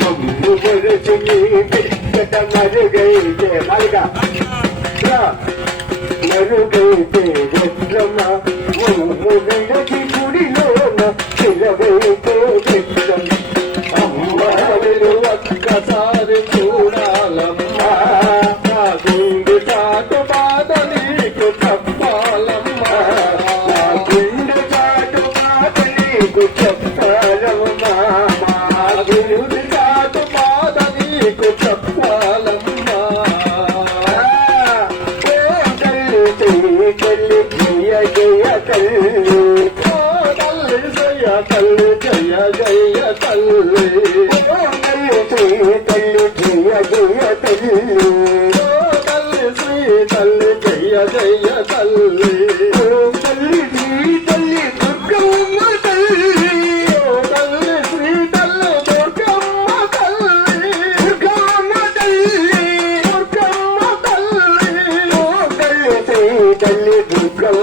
మమ్ము మరచు నీ బిడ్డ మరుగైతే మరుగా మరుగైతే ఎట్లమ్మ మమ్ము విడచి గుడిలోన చిరవైతే ఎట్లమ్మ అమ్మలు ఒక్కసారి చూడాలమ్మా నా గుండె చాటు బాధ నీకు చెప్పాలమ్మా నా గుండె చాటు బాధ నీకు చెప్పాలమ్మా మా గుండె చాటు బాధ నీకు చెప్పాలమ్మా తల్లి జయ జయ తల్లి తల్లి జయ తల్లి జయ జయ తల్లి తల్లి తల్లి జయ జయ తల్లి తల్లి శ్రీ తల్లి జయ జయ తల్లి తల్లి శ్రీ తల్లి దుర్గమ్మ తల్లి తల్లి శ్రీ తల్లి దుర్గమ్మ తల్లి దుర్గమ్మ తల్లి దుర్గమ్మ తల్లి తల్లి శ్రీ తల్లి దుర్గమ్మ